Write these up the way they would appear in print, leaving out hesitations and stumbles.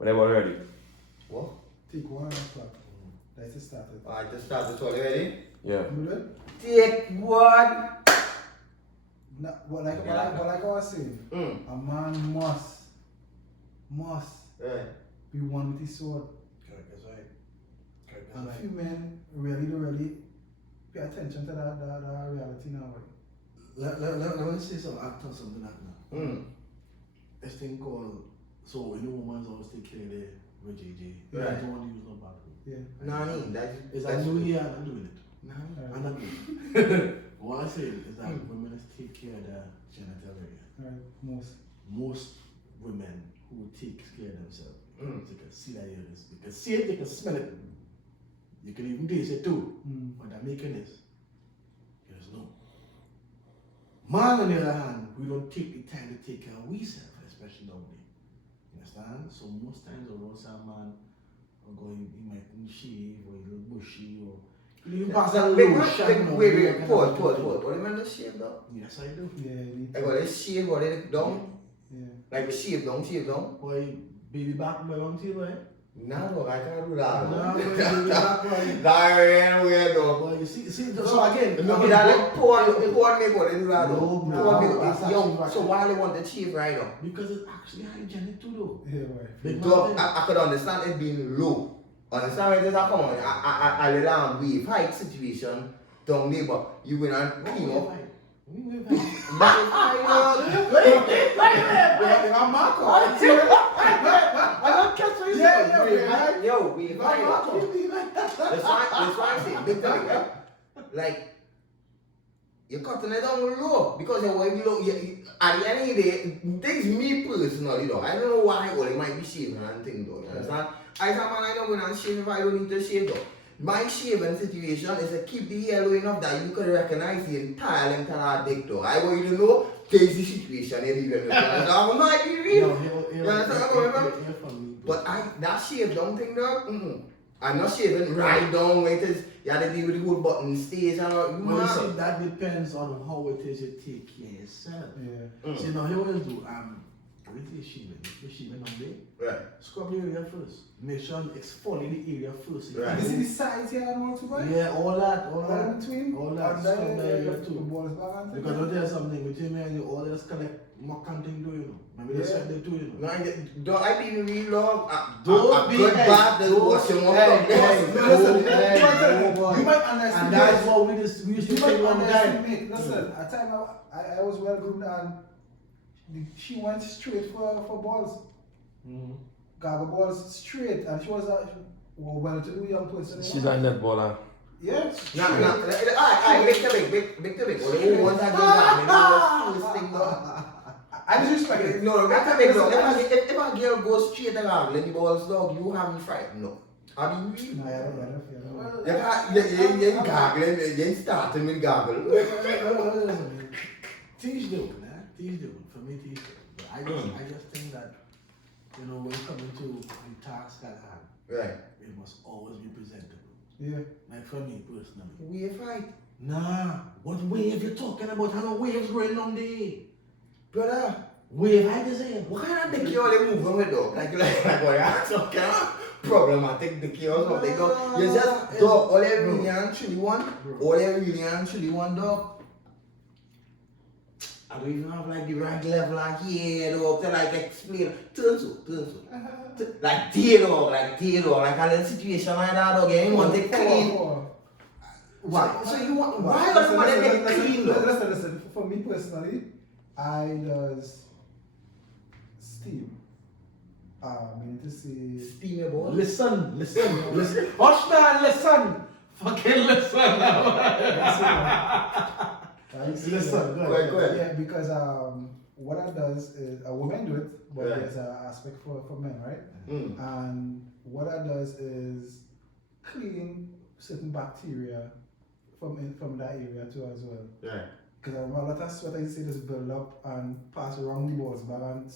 Whenever you're ready. What? Take 1 o'clock. Let's just start it. Alright, just start this one already. Yeah. You do it? Take one. No, but like I was saying, a man must Right. be one with his sword. Correct, that's right. Correct, that's And right. few men really pay attention to that reality now. Right? Let me say something, act on something like that. This thing called, so you know women's always take care of their JJ. You Right. don't want to use no bathroom. Yeah. Nani, that's It's like New Year, I'm not doing it. Nani. I'm not doing it. What I'm saying is that women take care of their genital area. Right. Most. Most women who take care of themselves, they can see that earrings. They can see it, they can smell it. You can even taste it too. But they're making this. There's no. Man, on the other hand, we don't take the time to take care of ourselves, especially nowadays. You understand? So most times a some man will go, he might shave or a little bushy or you pass that little shine. Wait, pause. What do you mean the shave though? Yes, I do. Yeah, you need I got a shave or they down? Yeah. Like a shave down? Boy, baby back by long tail, eh? No, I can't do that. Nah, boy, baby back by. That weird though. Boy, you see, so again, Look at that, like porn make what they do that No, though. bro. Porn make That's it, yo, actually so why they want the shave right now? because it's actually hygienic too, though. Yeah, right. Big Dog, man, I could understand it being low. Understand where this is coming? I let down wave height situation down there, but you went and clean up. I'm Marco. I don't catch what you say. Yo, wave height. That's why I say big time, right? Like, you're cutting it down low because you're way low. At the end of the day, this is me personally, though. I don't know why, or it might be shaving and things, though. You understand? I said, man, I don't go and shave if I don't need to shave, though. My shaving situation is to keep the hair low enough that you can recognize the entire length of that dick, though. I want you to know, case the situation is even. I might be real. You understand? But that shave down thing, though, I'm not shaving right down where it is. You have to deal with the whole button stage and all. Well, you see, that depends on how it is you take care of yourself. Yeah. See, now, here what you do, with the shaving, if you're shaving on day, Right. scrub the area first. Make sure it's exfoliate the area first. Right. You see the sides here and all too, right? Yeah, all that. All in between. All that. And Scrub then the area the too. balls back and Because don't there's something between me and you, all this collect more content do, you know. Maybe that's what they do, you know. No, don't I be real love? Don't be good hey, bad, there's washing up. You might And underestimate. that's what we used to You say might one time. underestimate. Listen, at time I was well groomed and she went straight for balls. Gaga balls straight, and she was a well-to-do young person. She's a netballer. Yeah. I make the big. Or the ones that do that, maybe the thing though. I disrespect it. No, make the big though. If a girl goes straight around, let the balls dog, you have me frightened, no. Are you real? No, I don't feel You ain't gargling, you ain't starting with gargle. Teach them, man. Teach them. For me, teach them. But I just think that, you know, when you come into the task at hand, Right. it must always be presentable. Yeah. Like for me personally. We fight. Nah, what wave you talking about? How no waves going on there? Brother, Wave, I just saying. what kind of dick you all moving with though? Like what you have some kind of problematic dick or something. You just dog, all you really and truly want, all you really and truly want dog. I don't even have like the right level like here dog to like explain. Turn so. Like deal dog, like a little situation like that dog. You want it clean. Why? So you want, why do you want to get clean though? Listen. For me personally, I does steam. Meaning to say. Steam your ball. Listen. Hush man, listen. Fucking listen. Listen, go ahead. Yeah, because what that does is a woman do it, but there's an aspect for men, right? And what that does is clean certain bacteria from that area too as well. Right. Because a lot of sweat I see just build up and pass around the balls back and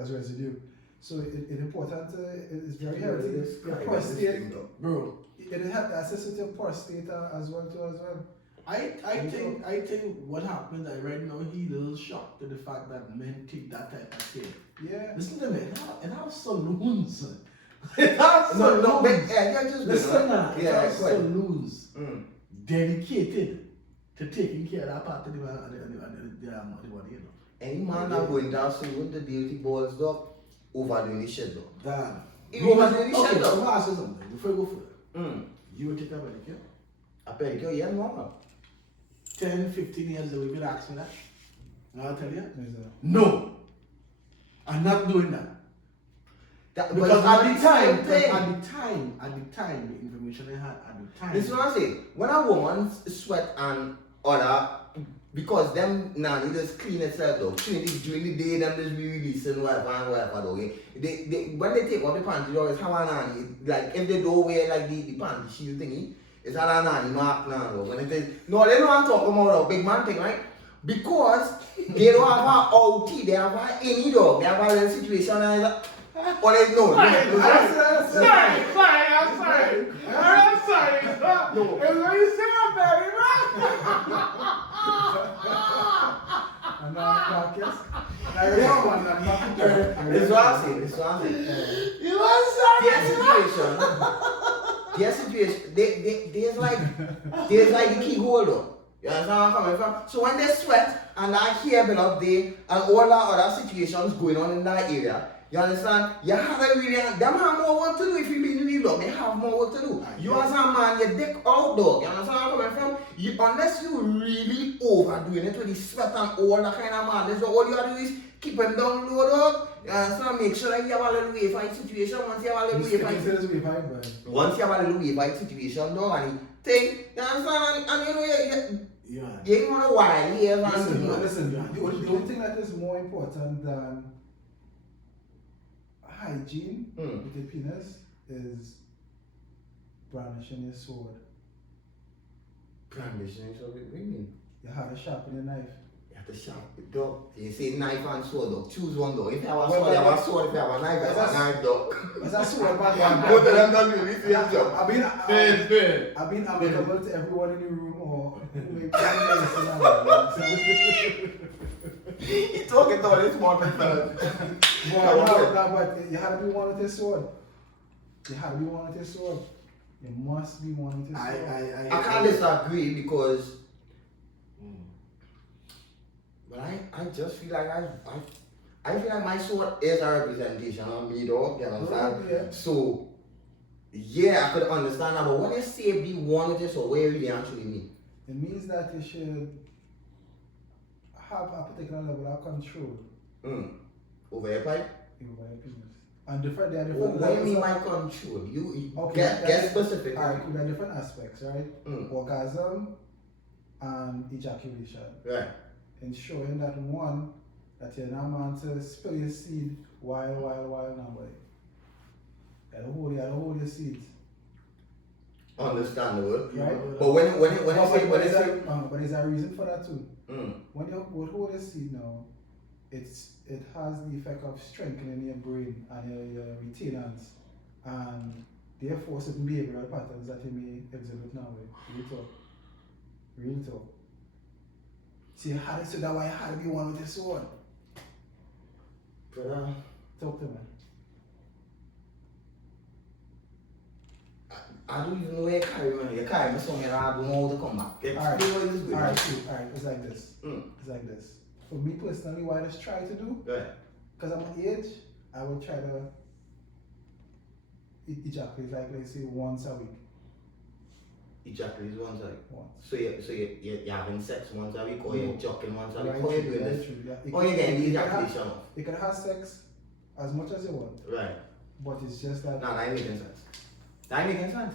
as residue. So it's important. It's very healthy. Your prostate, Bro, it helps access with your prostate as well. I think what happens right now, he a little shocked to the fact that men take that type of care. Yeah. Listen to me, it has saloons. It has No, saloons. but yeah, just Listen now, it yeah, has go ahead. saloons dedicated to taking care of that part of the body, you know. Any man that going down soon the dirty balls dog overdoing the shit dog. Damn. He overdoing the Okay, shit so dog. I'm gonna ask you something before you go further. You would take a pedicure? A pedicure, yeah, normal. 10, 15 years ago, if you ask me that, I'll tell you. Yes, sir. No, I'm not doing that. That, Because but at the time, thing. the information I had at the time. This is what I say. When a woman sweat and other, because them nanny just clean itself though. During the day, them just be releasing whatever and whatever though. They when they take off the panty, they always have a nanny. Like if they don't wear like the panty shield thingy, it's a nanny mark now though. When it is, no, they don't want to talk about a big man thing, right? Because they don't have a OT, they have a any dog, they have a little situation and it's or there's no. I'm sorry. No. It's what you say about it, And now, Marcus, now you're wrong, man. I'm not prepared. This is what I'm saying. This is what I'm saying. You want Their situation, there's like the keyhole though. You understand where I'm coming from? So when they sweat and that hair build up there and all that other situations going on in that area, you understand? You haven't really, them have more work to do if you be in the love, they have more work to do. You as a man, you dick out dog. You understand where I'm coming from? Unless you really overdoing it with the sweat and all that kind of madness, so all you have to do is keep them down low dog. You understand? Make sure that you have a little wave fight situation. Once you have a little wave fight. Once you have a little wave fight situation, dog, and the thing, you understand? And you know, you ain't gonna while here, man. Listen, the only thing that is more important than hygiene with the penis is brandishing your sword. Brandishing, so what do you mean? You have to sharpen your knife. You have to sharpen it, dog. You say knife and sword, dog. Choose one, dog. If you have a sword, you have a sword. If you have a knife, you have a knife, dog. It's a sword, man. Both of them don't do the same job. I've been amicable to everyone in the room or He's talking to all this morning, fellas. But you have to be one with your sword. You have to be one with your sword. You must be one with your sword. I can't disagree because but I just feel like I feel like my sword is a representation of me, dog. You understand? Yeah. So yeah, I could understand that, but when you say be one with your sword, what do you really actually mean? It means that you should have a particular level of control Over your pipe? over your penis. And there are different What do you levels mean of- by control? You Okay, get specific. Alright, cool. There are different aspects, right? Orgasm and ejaculation. Right. Ensuring that one, that you're not meant to spill your seed while now, boy. You gotta hold your seeds. Understandable. Right? But when it say but there's a reason for that too. mm. When you hold your seed now, it has the effect of strengthening your brain and your retainers, and therefore certain behavioral patterns that you may exhibit now. Real talk. See, so that's why you had to be one with your sword. Brother, Talk to me. I don't even know where you carry me. You carry me somewhere and I don't know how to come back. Explain what it is doing. Alright, cool. Alright, it's like this. Mm. It's like this. For me personally, what I just try to do, Right. because I'm on age, I will try to ejaculate like let's say once a week. Ejaculate once a week. Once. So you're having sex once a week or you're joking once a week. Right, How are you true, doing right, this? true, yeah. How are you getting the You can have- ejaculation off? You can have sex as much as you want, Right. but it's just that. No, that ain't making sense. That ain't making sense.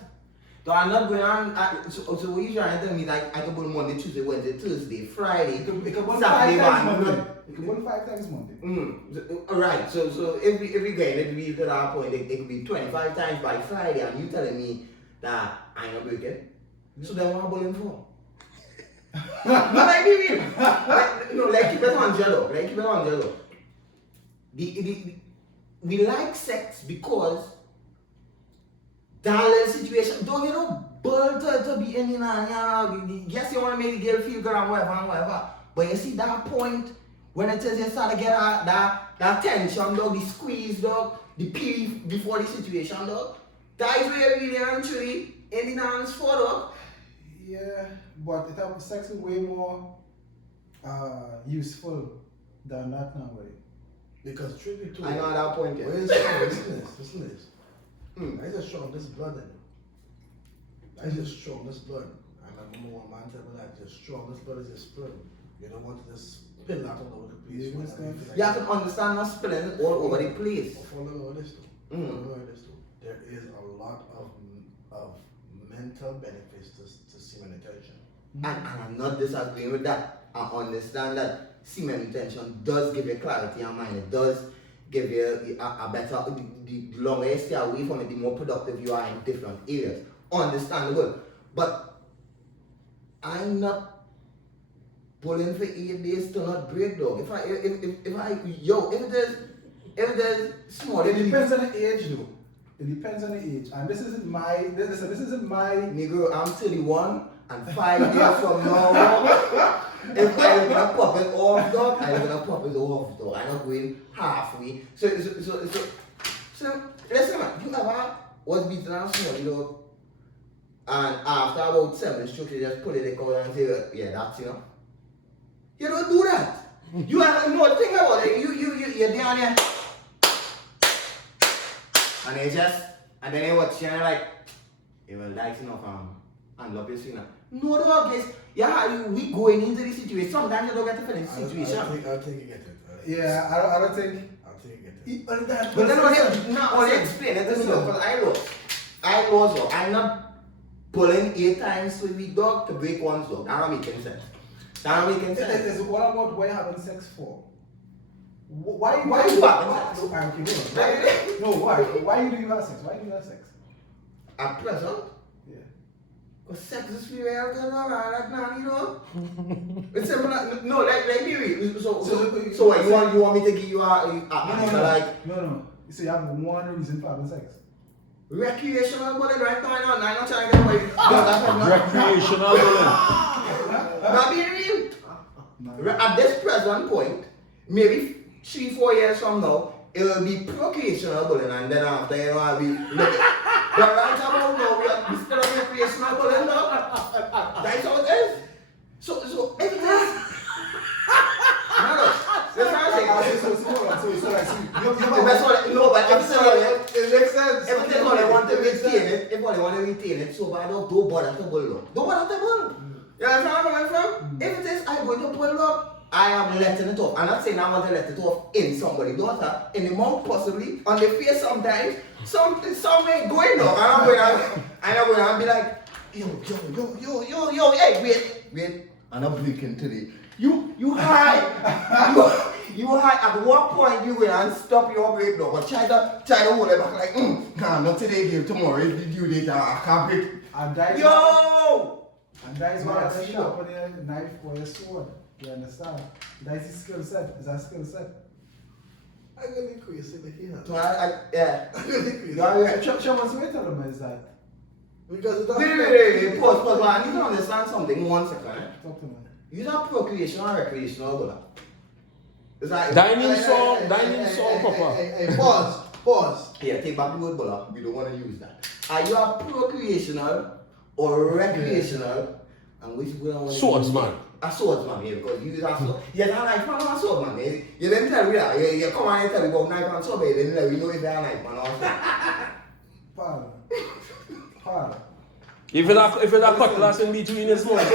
So I'm not going on. So what you trying to tell me that I can put Monday, Tuesday, Wednesday, Thursday, Friday, It can burn Saturday, 5 times Monday. Monday. It can burn 5 times Monday. Alright, so every game it be to that point, it could be 25 times by Friday, and you telling me that I ain't not breaking. So then what am I bowling for? No, like be real. Like keep it on jello. Like keep it on jello. We like sex because that little situation. Don't you know bull to be in, you know, yes, you want to make the girl feel good and whatever. But you see that point when it says you start to get that tension, dog, the squeeze, dog, the pee before the situation, dog. That is where really actually in the hands for, dog. Yeah, but sex is way more useful than that now, buddy. Because truly too. I know that point. Yeah. Listen to this. I just show this blood in you. I just show this blood. I remember one man tell me that just show this blood is your sperm. You don't want to just spill that all over the place. You have to understand not spilling all over the place. Follow this too. There is a lot of mental benefits to semen retention. And I'm not disagreeing with that. I understand that semen retention does give you clarity of mind. It does give you a better, the longer you stay away from it, the more productive you are in different areas. Understandable. But I'm not pulling for 8 days to not break, dog. If it is small. It depends on the age, though. It depends on the age. And this isn't my. Nigga, I'm 31 and 5 years from now, if I'm gonna pop it off, dog, I'm gonna pop it off, dog. I'm not going halfway. So listen, man, you ever was beaten and small, you know, and after about 7 strokes, you just put it out and say, yeah, that's, you know. You don't do that. You have no think about it. You're down here. And then you watch and you're like, you will like enough and love your singer. No, dog, is we going into the situation. Sometimes you don't get to finish the situation. I think you get it. Yeah, I don't think. I think you get it. But then only explain it to me, because I lost. I'm not pulling 8 times with the dog to break one's dog. That don't make any sense. It's all about what you're having sex for. Why you having sex? No, why? Why do you have sex? Why do you have sex? At present? Yeah. Because sex is free right now, you know? It's simple. No, like me. So what, you want me to give you No. So you have one reason for having sex. Recreational bullet right now, I'm not trying to get away. Recreational bullet. Not being real. At this present point, maybe 3-4 years from now, it will be procreational bullying, and then after, you know, I'll be looking. But right about now, we still have recreational bullying now. That's how it is. So everything is. Everything all I want to retain it, if all I want to retain it, so bad, don't bother to bull up. Don't bother to bull. You understand where I'm coming from? If it is I'm going to pull up, I am letting it off. I'm not saying I want to let it off in somebody's daughter, in the mouth possibly, on the face sometimes, somewhere going up. I'm going to be like, yo, hey, wait. I'm not blinking today. You high. You high. At one point you will and stop your break now, but try to hold it back like, nah, not today, girl. Tomorrow is the due date. I can't break. And that is And that is why I say sharpen your knife or your sword. You understand? That is a skill set. It's a skill set. I'm really crazy to hear that. So yeah. I'm really crazy. Shaman's way to tell them is that. Because wait, pause, I need to understand something 1 second. Talk to me. Use a procreation or recreational bullet. Is that Dining song, Papa. Hey, pause. Yeah, take back the word bullet. We don't want to use that. Are you a procreational or recreational? And which we don't want to Swordsman. A swordsman, yeah, because you use a sword. You're not like man, I'm a swordsman. You didn't tell me that. You come and tell me about knife and sword, but you didn't let me know if you're a knife man or Paul. If it's a cutlass in between his mouth,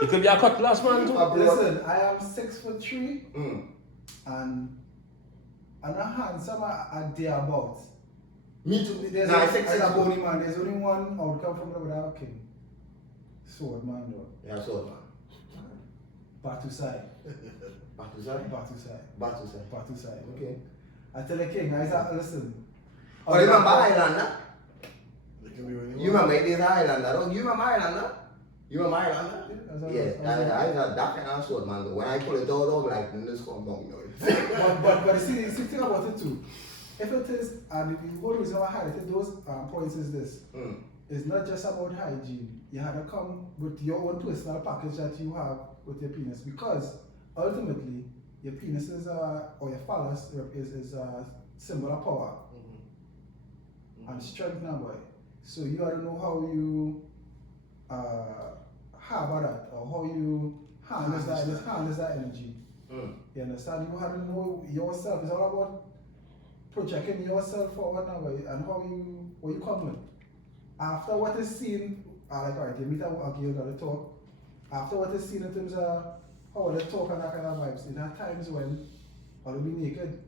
it could be a cutlass man too. Listen, I am 6'3", and I'm not handsome at thereabouts. Me too. There's a bony man. There's only one outcome from the without king. Sword man though. Yeah, swordsman. Batusai. Okay. I tell the king, I said, listen. Oh, you remember Highlander? You remember it is Highlander? Don't you remember Highlander? You remember Highlander? Yeah, I got that kind of sword, man. When I pull it out, I'm like, this comes down, you know. But see, the thing about it too. If it is, and the whole reason why I highlighted those points is this. it's not just about hygiene. You have to come with your own personal package that you have with your penis, because ultimately your penis is or your phallus is a symbol of power and strength now, boy. So you gotta know how you harbor that, or how you harness that energy. You understand? You have to know yourself. It's all about projecting yourself forward now, boy, and how you come with. After what is seen, like alright, you meet a girl that they talk. After what is seen in terms of how they talk and that kind of vibes, there are times when I'll be naked.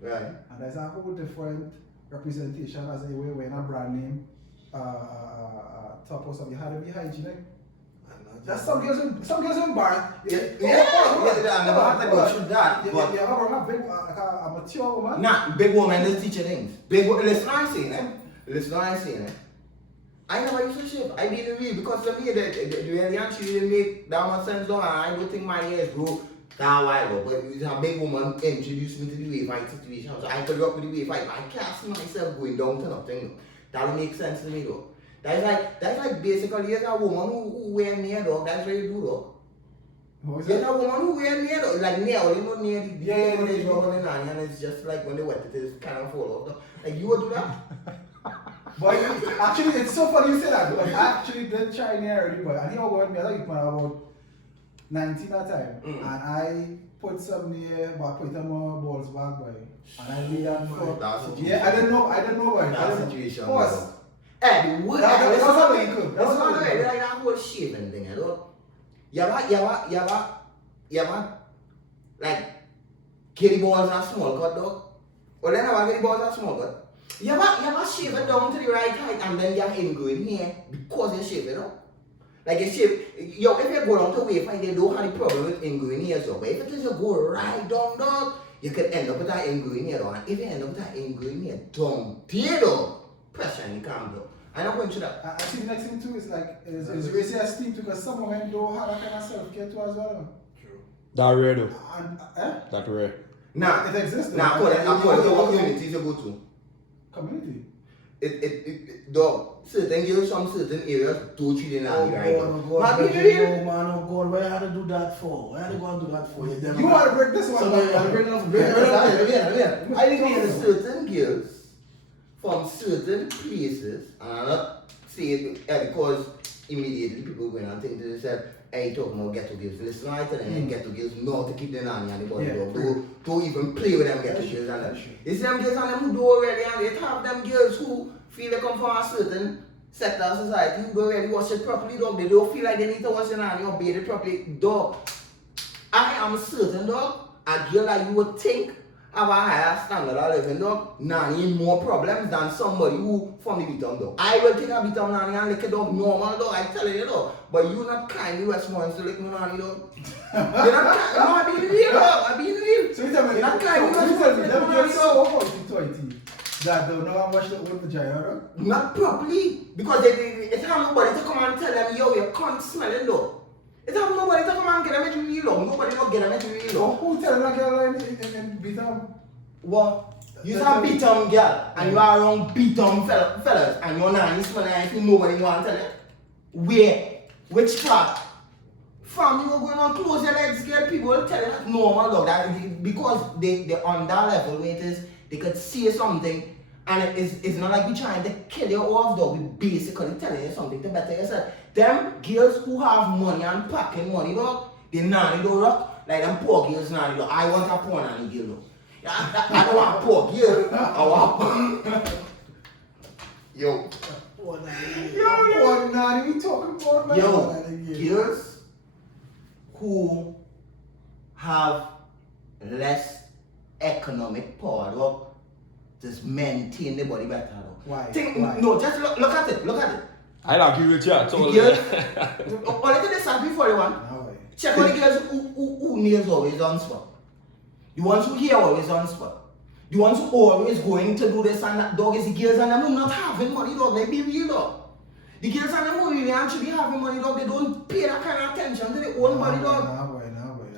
Right. And there's a whole different representation as a way when a brand name top or something. You have to be hygienic. That's some girls embarrassed. I never had to go through that. You But ever have a mature woman? nah, big woman is teaching things. Listen, I'm saying it. Listen, I'm saying it. I never used to shave. I didn't really, because to me, the reality didn't make that much sense, though, and I don't think my hair grew that while ago. But it was a big woman introduced me to the wave fight situation, so I could up with the wave fight, but I can't see myself going down to nothing. That don't make sense to me, though. That's like basically, you're a woman who wear near, dog. That's what you do, dog. What was You're that? a woman who wear near, dog. Like near, you know, near the Yeah, and it's just like when they wet it, it's kind of fall off. Dog. Like, you would do that? But actually, it's so funny you say that, because I actually did try near already, but I think I was me, I think when I was about 19 that time, and I put some near, but I put them on balls back, boy. And I did that for, I didn't know, boy. That situation. Pause. Hey, what? That's That's not not really good. That's That's not not really good. like that whole shaving thing, you know? Yaba, like, kitty balls are small cut, dog. Well, then our kitty balls are small cut. Yaba shave it down to the right height, and then you're ingrowing here because you shave it up. Like you shave, if you go down to wave height, they don't have any problem with ingrowing here, so. But if it is you go right down, dog, you could end up with that ingrowing here, dog. And if you end up with that ingrowing here down there, dog, pressure and you calm down. I don't going to that. I think the next thing too is like, is raising esteem, because some women don't have that kind of self-care too as well, man. True. That rare though. And, That rare. Nah, it exists. nah, what communities you go to? Community. Dog, certain girls from certain areas don't treat them Oh right. God, But be real. man, oh God, why you had to do that for? Why you had to go and do that for? You want to break this one? So you want to break it off? I think certain girls from certain places, and I'm not saying it because immediately people go and think to themselves, hey, talking about ghetto girls. Listen, I tell them, ghetto girls know to keep their nanny and the body dog. Don't even play with them ghetto girls. And them. It's them girls and them who don't really, and they have them girls who feel they come from a certain sector of society who don't really wash it properly, dog. They don't feel like they need to wash their nanny or bathe it properly, dog. I am certain, dog, a girl like you would think have a higher standard of living, dog, nanny more problems than somebody who from the beatum, dog. I will take a beatum nanny and lick a dog normal, dog, I tell you, dog. But you not kind to Westmoreland to lick my nanny, dog. You're not kind, no, I'm being real, dog, I'm being real. So you tell me, You're not kind to them Westmoreland to lick my nanny, girls dog. so 40-20 that don't know how much they own vagina, dog. Not properly, because they have nobody to come and tell them, yo, you can't smell it, dog. It have nobody to come and get them into real, dog. Nobody will get them into real, So dog. who tell that girl in beatum? What? You a beat-up girl, and you are around beat-up fellas, and your nanny smelling like nobody want to tell you. Where? Which part? Fam, you are going on close your legs, girl, people will tell you that's normal, dog. That, because they're on that level where it is, they could see something, and it's not like we trying to kill you off, dog. We basically telling you something to better yourself. Them girls who have money and packing money, dog, they nanny don't rock. Like them poor girls nanny, dog. I want a poor nanny girl, dog. I don't want a poor girl. I want Yo. Poor nanny, we talking about, man. Yo, girls who have less economic power, dog, just maintain their body better, dog. Why? Why? No, just look at it. Look at it. I like you with you. It's all Girls, or let me say before you want. No way. Check out the girls who nails always on spot. The ones who hear always on spot. The ones who always going to do this and that, dog, is the girls and them who not having money, dog. They be real, dog. The girls and them who really actually having money, dog, they don't pay that kind of attention to their own body, dog. Nah, boy.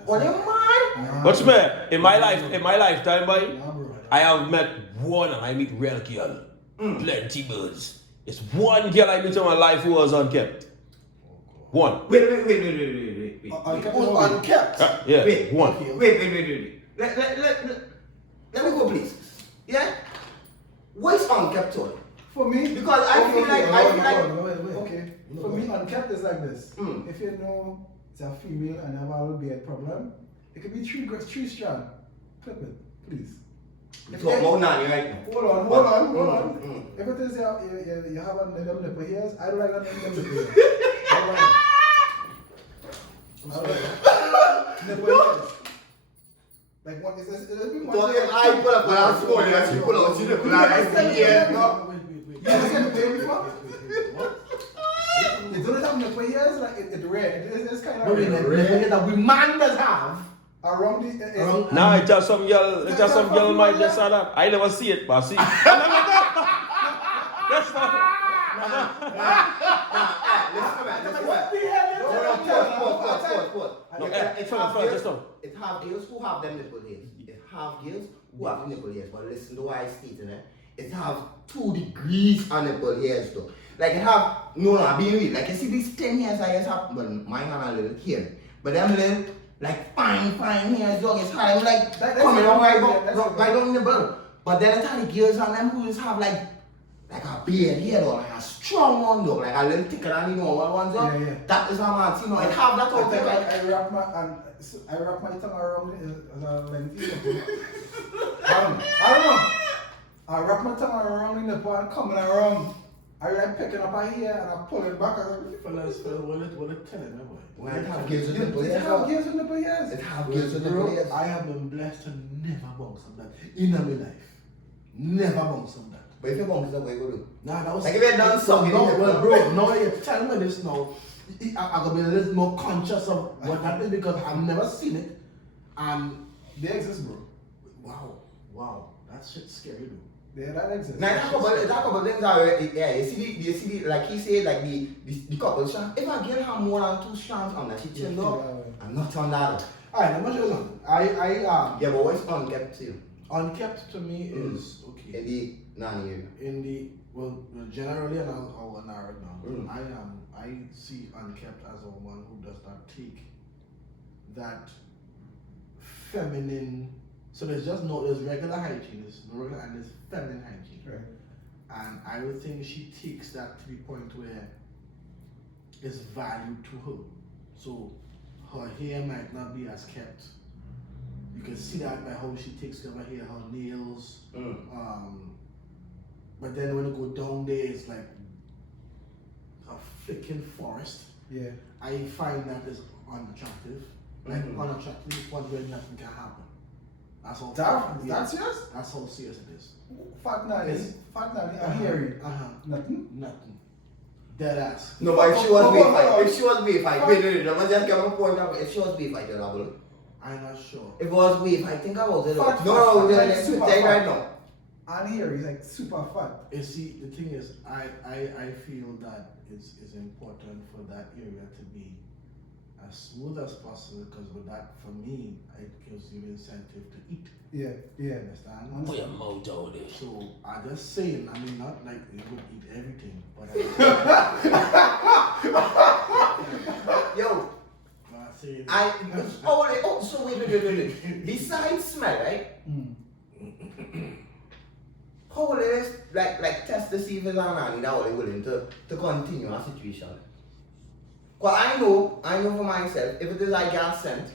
Or they mad. What's me? In my lifetime, boy, Nah, bro. I have met one and I meet real girl. Plenty birds. It's one girl I meet in my life who was unkept. One. Wait. Unkept. Unkept. Yeah, Wait. one. Wait. Let me go, please. Yeah? What is unkept toy? For me, Because I feel like wait. Okay. For me, unkept is like this. Mm. If you know it's a female and have a little beard problem, it could be three strand. Clip it, please. It's not about nanny right now. Hold on. Mm. If it is you have a them nipple hairs, I don't like them nipple hairs. I don't like nipple hairs. Like what is this? So if I pull up a phone and she pull out, she look like I see here. No. You ever seen the baby before? You don't have nipple hairs, like it's rare. It's kind of rare. That we man does have. Around the Nah, it's just some girl might just say that. I never see it, but I see. That's not. It have girls who have them nipple hairs. It have girls who have nipple hairs. But listen to why I stated it. It have 2 degrees on nipple hairs though. Like it have being real. Like you see these 10 hairs I just have, well, mine are a little here. But them little like fine hairs dog, it's hard. I'm like coming on right down the bottom. But then I tell the girls on them who just have like a beard here though, like a strong one though, like a little thicker than the normal ones though. Yeah. That is how much, it have that out there. Like, I wrap my tongue around it as a length. I don't know. I wrap my tongue around the nipple and coming around. I like picking up a hair and I pull it back. Fellas, will it tell him, when it have girls with nipple hairs. It have girls with nipple hairs. It have girls with nipple hairs. I have been blessed to never bounce on that in my life. Never bounce on that. But if you bounce that, what you go do? Nah, that was Like if you done something. well, bro, now you tell me this now. I'm gonna be a little more conscious of what that is because I've never seen it. And They exist, bro. wow, that shit's scary though. That exists. Now talk about things are you see the like he said like the couple strands. If a girl have more than 2 strands on that, she chin up. I'm not on that. Alright, I'm not sure something. Yeah, but what's unkept to you? Unkept to me is okay. In the nanny area. In the generally, and I'll narrow it down. Mm. I see unkept as a woman who does not take that feminine. So there's regular hygiene, there's regular and there's feminine hygiene. Right. And I would think she takes that to the point where it's valued to her. So her hair might not be as kept. You can see that by how she takes care of her hair, her nails. But then when you go down there, it's like a flicking forest. Yeah. I find that is unattractive. Like unattractive to the point where nothing can happen. That's all. That's serious? That's how serious it is. Fat nanny, I'm hearing. Nothing? Nothing. Dead ass. No, but if she was B5, wait, let me just get my point out. If she was B5, you're double. I'm not sure. If it was B5, think about it. Fat, No, like let's super take fat. right now. And here he's like super fat. You see, the thing is, I feel that it's important for that area to be as smooth as possible because with that, for me, it gives you incentive to eat. Yeah. You understand? Put your mouth out there. So I just saying, I mean, not like you would eat everything, but Yo, I say so wait. Besides smell, right? How will they like test to see if it's a nanny that are willing to continue a situation? Because I know for myself, if it is I get sent,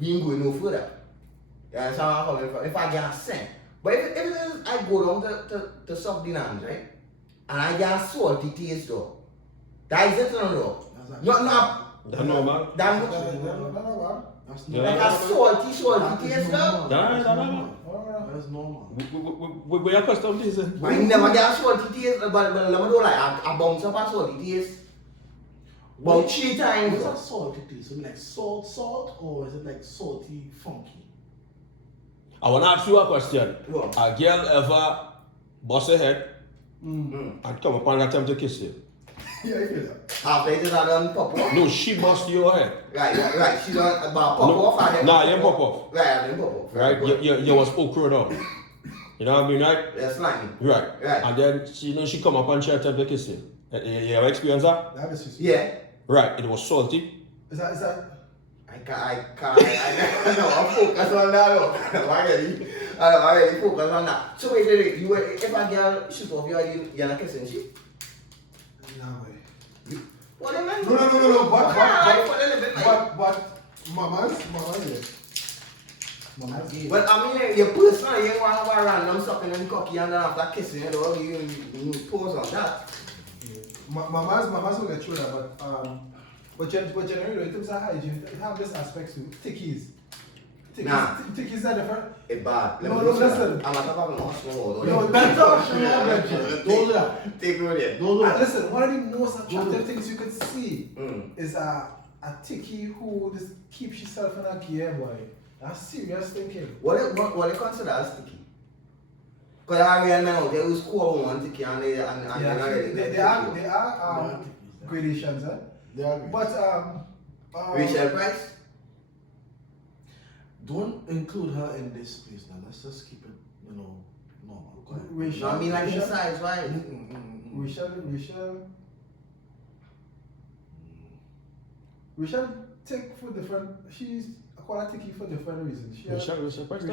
we ain't going no further. You understand where I'm coming from? If I get sent. But if it is I go down to suck the nanny, right? And I get salty taste though. That is it or no? That's normal. That's like a salty taste though. That's normal. We are accustomed to this. I never get salty taste, but let me do like I bounce up a salty taste. About 3 times. What's that salty taste? Is it like salt, or is it like salty, funky? I want to ask you a question. What? A girl ever bust her head and come upon and attempt to kiss you? Yeah, I feel that. After it is done pop off. No, she bust your head. Right. She done about pop off. Nah, you pop off. Right, I didn't pop off. Right? You was okra down. You know what I mean, right? They're slangy. Right. Right. And then she come up and she attempt to kiss you. You ever experienced that? That is just Yeah. Right. It was salty. Is that? I know, I'm focused on that. I'm already focused on that. So wait, if a girl shoot off you, you're not kissing she? No way. What do you mean? No. But Mamas, yeah. Mamas, yeah. well, I mean, your personal, you want to have a random sucking and cocky and then after kissing, you pose on that. Mamas will get through that, but generally, in terms of hygiene, it have this aspect to tickies. Nah. Tickies are different. It's bad. No, listen. I'm not talking about small. No, that's not true. Those are. Take it there. Listen, one of the most attractive things you could see is a tickie who just keeps herself in a gear, boy. That's serious thinking. What they consider as sticky? Because I real men out there who score one ticky and they There are gradations, eh? They are. But Rachel Price? Don't include her in this place now. Let's just keep it, normal. Go ahead. Rachel, I mean like in size, right? Rachel take for different. She's quite a ticky for different reasons. Rachel Price.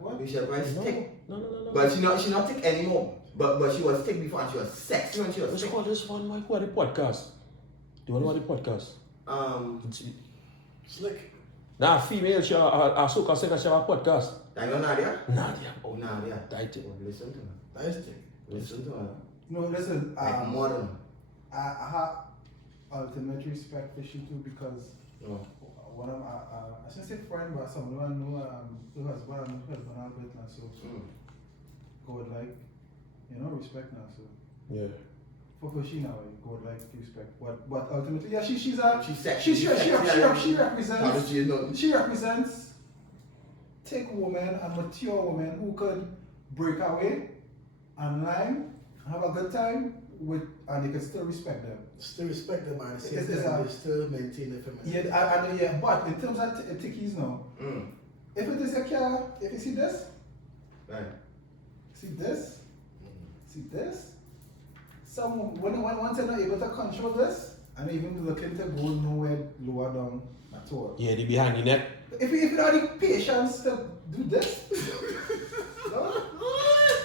What? Rachel Price No. thick. No. But she not thick anymore. But she was thick before and she was sexy when she was Let's thick. call this one, Mike. What the podcast? Do you want to know what the podcast? Slick. Nah, female, she a soca singer, she have a podcast. I know Nadia? Nadia. Oh, Nadia. That thing. Listen to her. Nice thing. Listen to her. No, listen. Like modern. I have ultimate respect for she too because No. one of I shouldn't say friend, but someone I know who has one who has gone out with now, so God respect now, so Yeah. for she now, God respect. But ultimately, yeah, she's a She's sexy. she represents she represents thick woman and mature woman who could break away and line, have a good time with, and they can still respect them. Still respect them and at the same It's time, they still maintain their femininity. Yeah, but in terms of tickies now, if it is a car, if you see this, Right. see this, someone once they're not able to control this, and even looking to go nowhere lower down at all. Yeah, the behind the neck. If you have the patience to do this, no,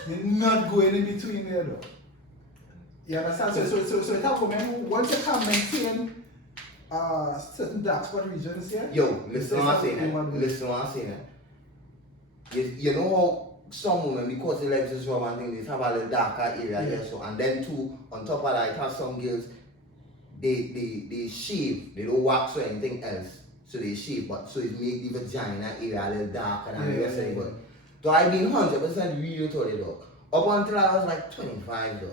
you're not going in between there though. You understand? So it's a woman who once you can maintain certain dark spot regions here. Yo, listen what I'm saying. You know how some women, because the legs is rub and things, they have a little darker area here, so, and then too, on top of that, it has some girls, they shave, they don't wax or anything else, so they shave, but so it make the vagina area a little darker than the rest of the body. So I've been 100% real to the dog. Up until I was like 25, dog.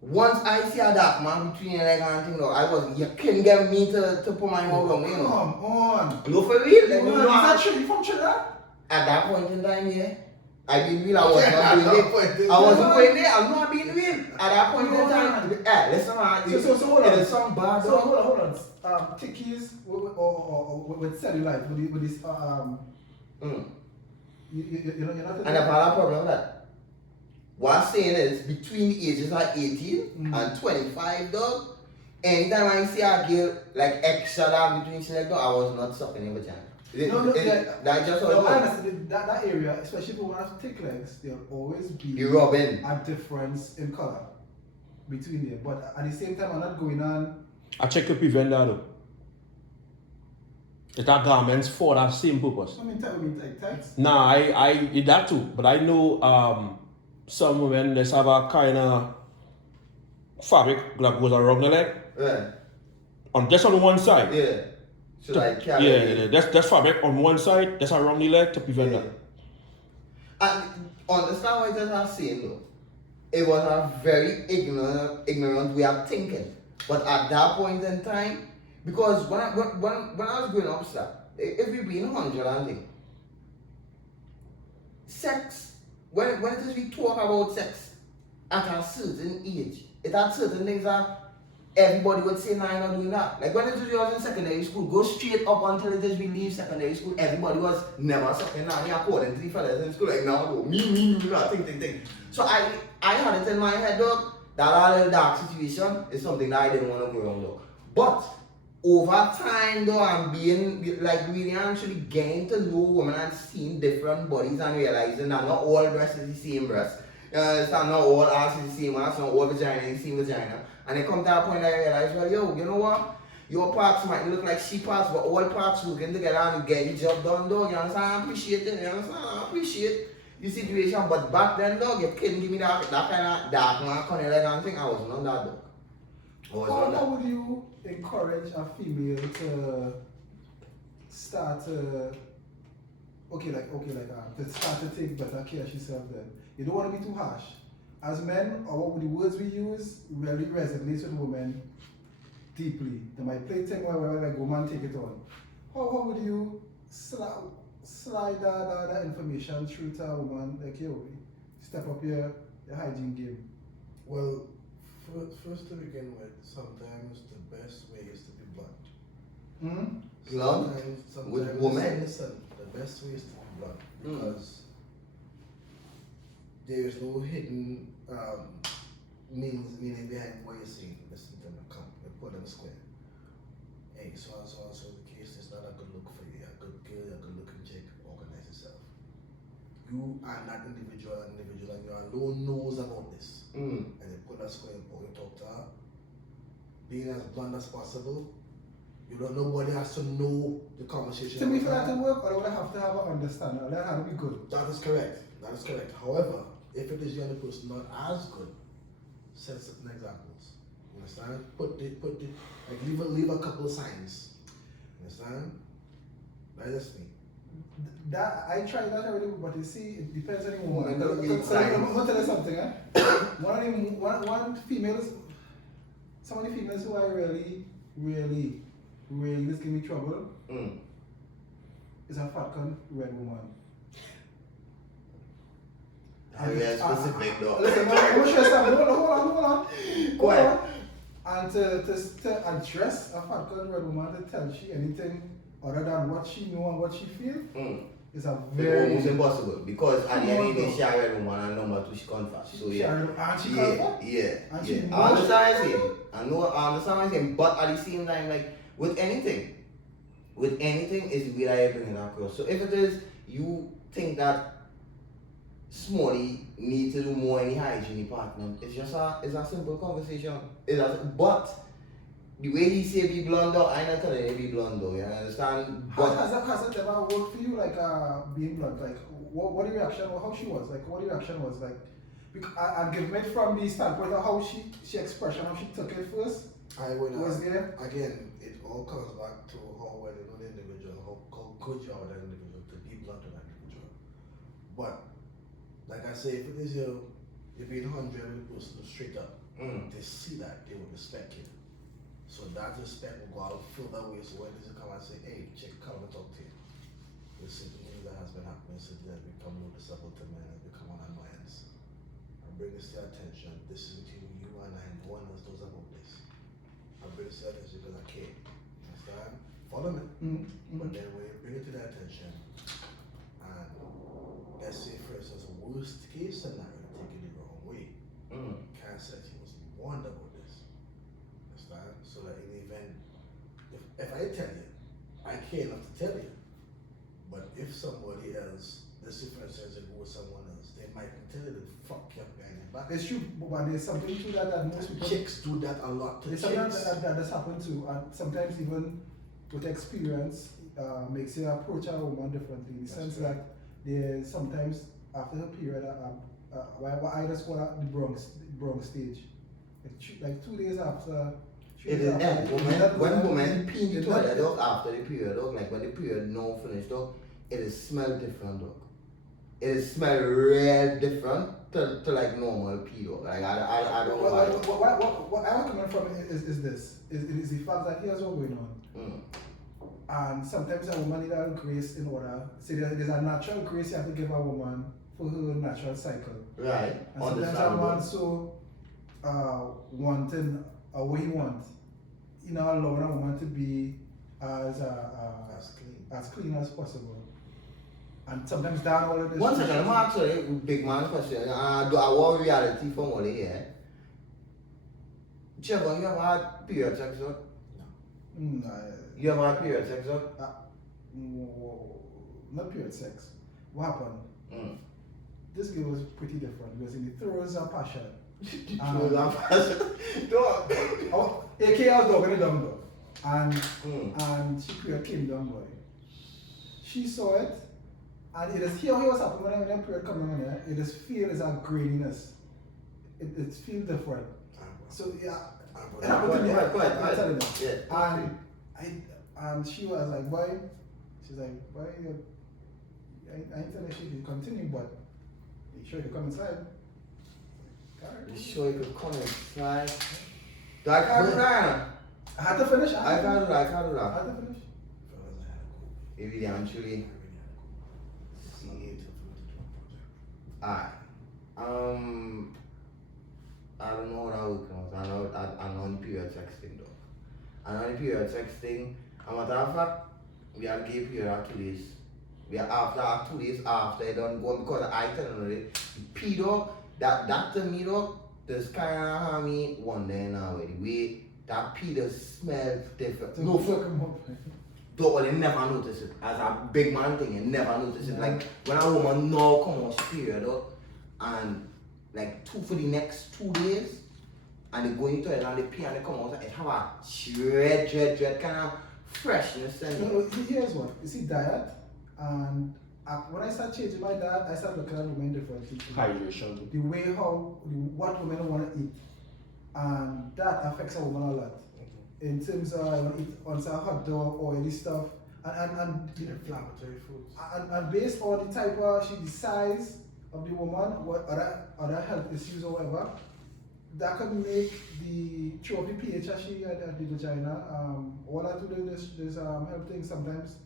Once I see a dark man between your leg and thing, dog, you couldn't get me to put my mouth on, you know. Come on. No, for real. Like, Is that true? You from Trinidad? at that point in time, yeah, I didn't real. I was not doing it. I wasn't going there. I'm not being real. At that point in time, listen, man. So hold on. It is some bad. So hold on. Tickies with cellulite, with this you're not. And I've had a problem with that. What I'm saying is, between the ages of 18 and 25, dog, anytime I see a girl like extra that between she like, dog, I was not sucking in vagina. That's just how it I was. understand that area, especially for one has thick legs, there'll always be You rub in. a difference in color between them. But at the same time, I'm not going on. I check to prevent that though. It are garments for that same purpose. I mean like tights. Nah, I did that too, but I know some women just have a kind of fabric that goes around the leg, Yeah. on just on one side. Yeah. So like Yeah, that's fabric on one side, that's around the leg to prevent that. And understand what I was saying though. It was a very ignorant way of thinking. But at that point in time, because when I was growing up, sir, if we being 100 and thing, sex, when it is we talk about sex at a certain age, it had certain things that everybody would say, nah, I'm not doing that. Like when it was in secondary school, go straight up until it is we leave secondary school, everybody was never sucking nanny according to the fellas in school. Like now, go, me, think. So I had it in my head, dog, that all little dark situation is something that I didn't want to go around, dog. But over time, though, I'm being like really actually getting to know women and seeing different bodies and realizing that not all breasts is the same breast. It's not all ass is the same ass, not all vagina is the same vagina. And it comes to a point that I realize, well, yo, you know what? Your parts might look like she parts, but all parts working together and get the job done, dog. You understand? I appreciate it. You understand? I appreciate the situation. But back then, dog, you couldn't give me that kind of dark man, kind of thing. I wasn't on that, dog. How would you encourage a female to start to start to take better care of herself then? You don't want to be too harsh. As men, the words we use really resonates with women deeply. They might play thing where like woman take it on. How would you slide that information through to a woman like you? Step up your hygiene game. Well, first to begin with, sometimes the best way is to be blunt. Blunt? With women? Listen, the best way is to be blunt because there is no hidden meaning behind what you're saying. Listen to them, come, put them square. Hey, so and so the case is not a good look for you. You're a good girl, you're a good looking chick, organize yourself. You are not individual and you alone knows about this. And you put that square and you talk to her, being as blunt as possible. You don't nobody has to know the conversation. To me, for that to work, or would I have to have an understanding? That had to be good. That is correct. However, if it is the other person not as good, set certain examples. You understand? Put it like leave a couple of signs. You understand? That's just me. That I tried that already, but you see, it depends on the woman. Women don't need So I'm signs. gonna tell you something, eh? One females, some of the females who I really just give me trouble is a fat cunt red woman. Very specific, though. Listen, I'm gonna share something. Hold on. Go ahead. And to address a fat cunt red woman to tell she anything other than what she know and what she feel is a very almost impossible because at the end of the day, she a red woman and number two she confess. So yeah, I understand what I'm saying. I understand what I'm saying, but at the same time, like with anything is the way that you bring it across. So if it is you think that Smalley need to do more in the hygiene department, it's a simple conversation. But the way he say be blonde out, I'm not telling you be blonde though, you understand? But has it ever worked for you, like being blunt? Like what the reaction, or how she was? Like what the reaction was like? And give it from the standpoint of how she expressed, how she took it first. I would was there. Again, it all comes back to how well you know the individual, how good you are with that individual, to be blunt with that individual. But like I say, if it is you're being 100 with the person straight up, they see that, they will respect you. So that respect will go out, feel that way. So when they come and say, hey, chick, come and talk to you. This is the thing that has been happening since they have become noticeable to men, has become an annoyance. I bring this to your attention. This is between you and I, no one else knows about this. I bring this to your attention because I care. Understand? Follow me. But then when you bring it to their attention, and let's say for instance, a worst case scenario, taking it the wrong way, can't say he was warned about this. Understand? So that in the event, if I tell you, I care enough to tell you. But if somebody else, let's say for instance, they go with someone else, they might tell you to fuck you up behind your back. It's true, but there's something to that most people. Chicks do that a lot to There's chicks. something that does happen too, and sometimes even with experience makes you approach a woman differently. In the sense that there's sometimes after her period, what I just call it the Bronx stage. Like 2 days after. it is when women pee the toilet dog after the period dog, like when the period now finished dog, it is smell different dog. It is smell real different to like normal pee dog. Like I don't know. What I'm coming from is this. Is the fact that here's what's going on. And sometimes a woman needs a grace in order. See, there's a natural grace you have to give a woman for her natural cycle. Right. And sometimes a man so wanting what he wants. You know, allowing a woman to be as clean as possible. And sometimes down all of this. One second, I'm actually big man question. Do I want reality from all here? Trevor, you ever had period sex up? You ever had period sex up? Not period sex. What happened? This girl was pretty different because in the throes of passion. AKA I was dog and a dumb dog. And she created Kim Dumb Boy. She saw it, and it is here what was happening when the period coming on there. It is feel as a graininess. It feels different. So yeah, it happened to me. I'm telling you. And she was like, boy, she's like, boy, I ain't telling she can continue, but you sure you can come inside? You sure you could come inside? I can't do that. I had to finish. I can't do that. I had to finish. Evidently. Alright. I don't know how it comes. I know the period texting though. I know the period texting. And matter of fact, we are gay period at 2 days. We are after 2 days after it done go because I tell you the pedo that to me though, this kind of harmy one day now the way that pedo smells different. No fucking But you never notice it. As a big man thing, you never notice it. Like when a woman now come on period and like for the next 2 days and they go into it and they pee and they come out, it have a dread kind of freshness and here's what. You see diet and when I start changing my diet, I start looking at women differently. Hydration. The way what women want to eat. And that affects a woman a lot. In terms of eat on a hot dog, oily stuff, and inflammatory foods. And based on the type of the size of the woman, what other health issues or whatever, that could make the throw up the pH as she had the vagina. All that to do there's health things sometimes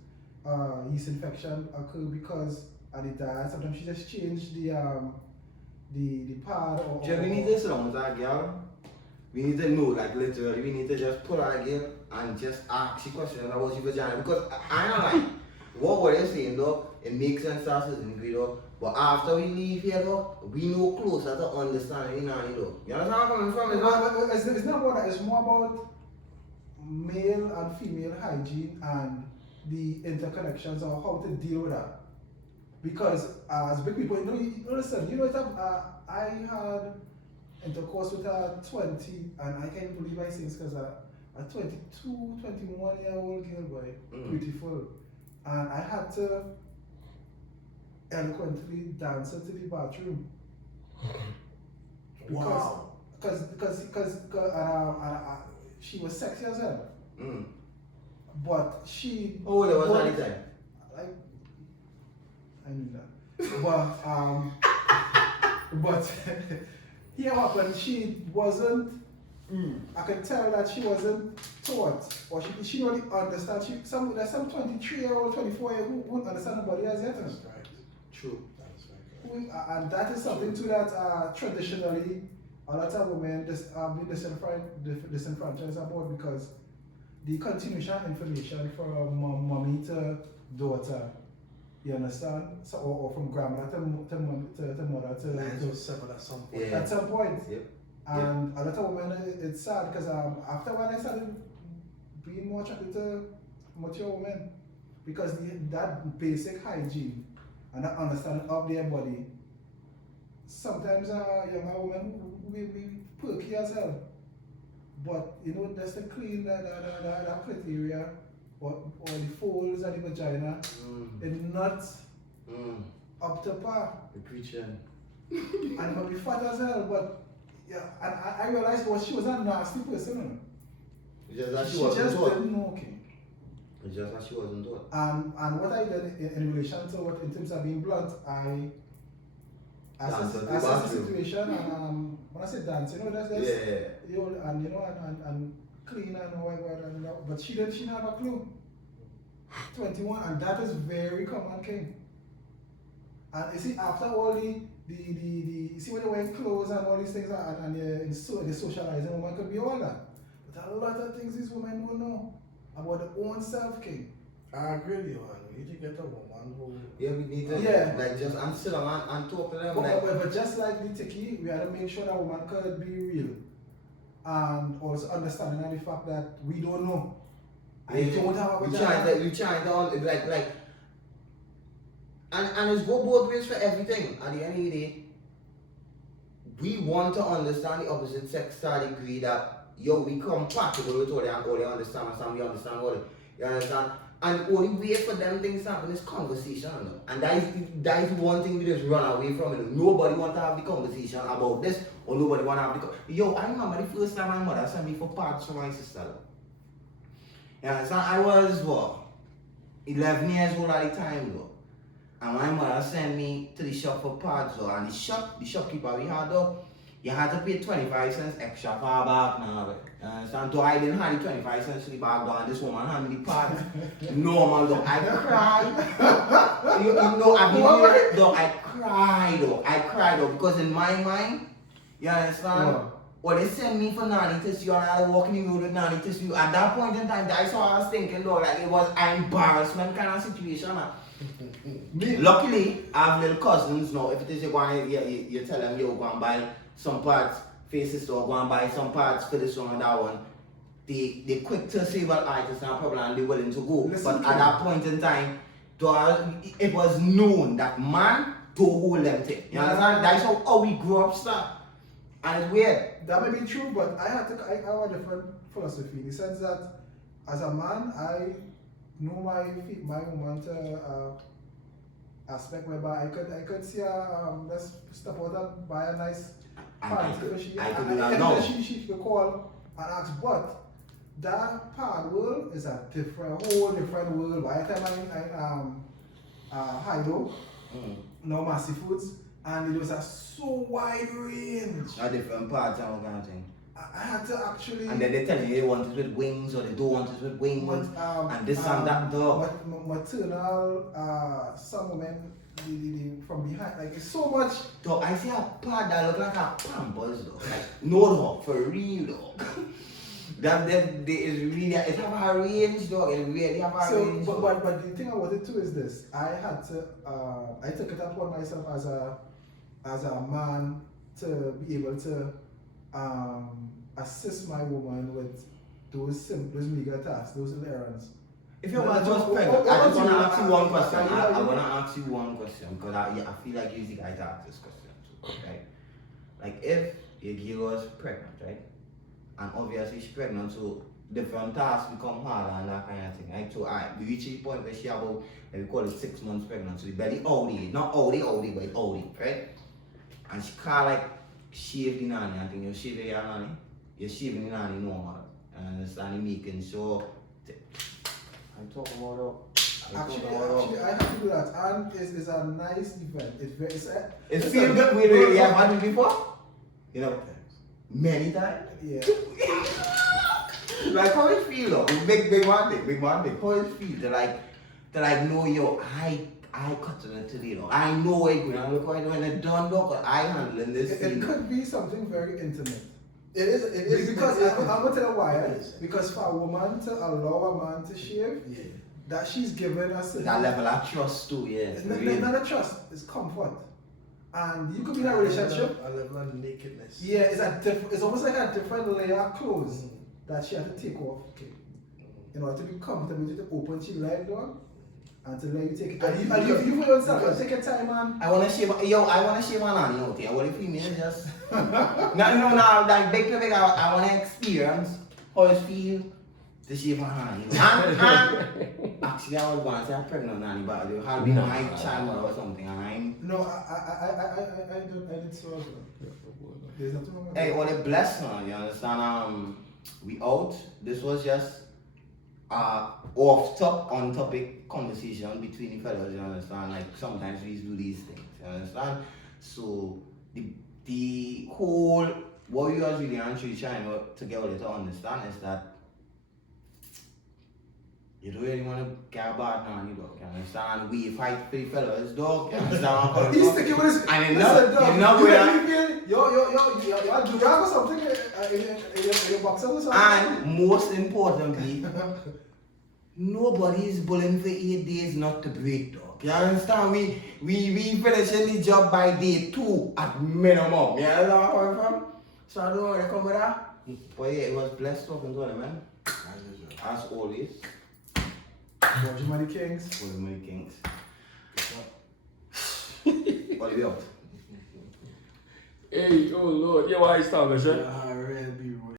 yeast infection occur because of the diet. Sometimes she just changed the pad or. we need to sit down with that girl. We need to know, like literally, we need to just put her again and just ask the question about your vagina. Because I don't like what they're saying though, it makes sense to us as degree though. But after we leave here though, we know closer to understanding though. You understand where I'm coming from? It's not about that, it's more about male and female hygiene and the interconnections of how to deal with that. Because as big people, listen, I had intercourse with a 20, and I can't believe I say this because a 22, 21-year-old girl, boy, beautiful. And I had to eloquently dance her to the bathroom. Wow. Because she was sexy as hell. But she. Oh, there was any time. I knew that. But here what happened, she wasn't, I could tell that she wasn't taught, or she don't really understand. There's some 23-year-old, 24-year-old who won't understand the body as yet. That's right. True. That is very correct. And that is something too that traditionally a lot of women have been disenfranchised about because the continuation of information from mommy to daughter. You understand? So, or from grandmother to mother to Lines will sever at some point. At some point. Yep. And a lot of women, it's sad because after when I started being more attracted to mature women, because that basic hygiene and that understanding of their body, sometimes younger women we perky as hell. But that's to clean that clit area. Or the folds of the vagina, it's not up to par. The creature. And but be fat as hell, but yeah, and I realized she was a nasty person. It's just that She she wasn't just taught. didn't know, okay. It's just that she wasn't taught. And what I did in relation to what, in terms of being blunt, I assessed the situation, and when I say dance, that's and clean and whatever, but she didn't have a clue. 21, and that is very common, King. And you see, after all the you see when they wear clothes and all these things, and the socializing, woman could be all that. a lot of things these women don't know about their own self, King. I agree with you, man. We need to get a woman who. Yeah, we need to like just and sit down and talk to them. But just like the Tiki, we had to make sure that woman could be real. And also understanding the fact that we don't know. I don't have a you trying to like and it's go both ways for everything. At the end of the day, we want to understand the opposite sex to a degree that we compatible with all they and all they understand and we understand all they, you understand? And only way for them things to happen is conversation. And that is one thing we just run away from it. Nobody want to have the conversation about this or nobody want to have the I remember the first time my mother sent me for parts for my sister. You understand? I was 11 years old at the time though. And my mother sent me to the shop for parts though. And the shopkeeper we had though, you had to pay 25 cents extra for a bag now. You understand? So I didn't have the 25 cents for the bag though, and this woman handed me the parts. Normal though. I cried. you know, I cried though because in my mind, you understand? Yeah. Well, they sent me for nanny test you and I walking in the road with nanny test you. At that point in time, that's what I was thinking though, like it was an embarrassment kind of situation. Luckily, I have little cousins now. If it is you tell them, go and buy some parts, faces store, go and buy some parts for this one and that one. They quick to say, well, it's not a problem and they're willing to go. But at that point in time, it was known that man don't hold them thing. You understand? That's how we grew up, sir. And it's weird. That may be true, but I have a different philosophy in the sense that as a man, I know my woman to aspect whereby I could see her let's step out and buy a nice pants. She could call and ask, but that part world is a whole different world. By the time I Hido, no Massive Foods, and it was a so wide range. A different parts and all kind of thing. I had to actually. And then they tell you they want it with wings or they don't want it with wings. And this and that dog. Maternal, some women from behind, like it's so much. Dog, I see a part that look like a Pampers dog. Like, no dog, for real dog. That is really, it have a range dog, it really have a range. But the thing about it too is this, I had to, I took it upon myself as a man to be able to assist my woman with those meager tasks, those errands. If your wife was pregnant, I just want to ask you one question. I want to ask you one question because I feel like you're the guy to ask this question too, right? Like if your girl was pregnant, right? And obviously she's pregnant, so different tasks become harder and that kind of thing, right? So we reach a point where she about, we call it 6 months pregnant, so the belly oldie, not oldie, but it's oldie, right? And she can't like shave the nanny, I think you shave your nanny, you're shaving the nanny normal, and understand making sure. I'm talking about Actually, I have to do that, and it's a nice event. It's feel good. We really have had it before, you know, many times. Yeah. Like how it feel though? Big one thing. How it feel to like know yo, I cut it today though. I know it going on. Look when it's done though, but I handling this. It could be something very intimate. It is because I'm gonna tell you why. Because for a woman to allow a man to shave, that she's given us that level of trust too, yeah. It's not a trust, it's comfort. And you could be in a relationship. A level of nakedness. Yeah, it's almost like a different layer of clothes that she had to take off. Okay. In order to be comfortable, to open she leg door and to let you take it. And you for yourself, take your time and I wanna shave my nanny out here. What if you mean just no, like big to big I wanna experience how it feel to shave my nanny. And actually I was once a pregnant nanny, but it had been my child or something and I'm no, I did so. There's nothing wrong with hey, well it blessed her, you understand? We out. This was just on topic conversation between the fellas, you understand? Like sometimes we do these things, you understand? So the whole what we was really actually trying to get all to understand is that you don't really want to get a bad nanny dog, you understand? We fight for the fellas dog, you understand? He's sticking with his and you're not you do that or something in your boxers or something? And most importantly, nobody is bullying for 8 days not to break, dog. You understand? We finishing the job by day 2 at minimum. You understand where I'm coming from? So I don't want to come with that. But yeah, it was blessed talking to them, man. As always. Watch Money Kings. For the Money Kings. What are we up? Hey, oh Lord, yeah, why is that, man?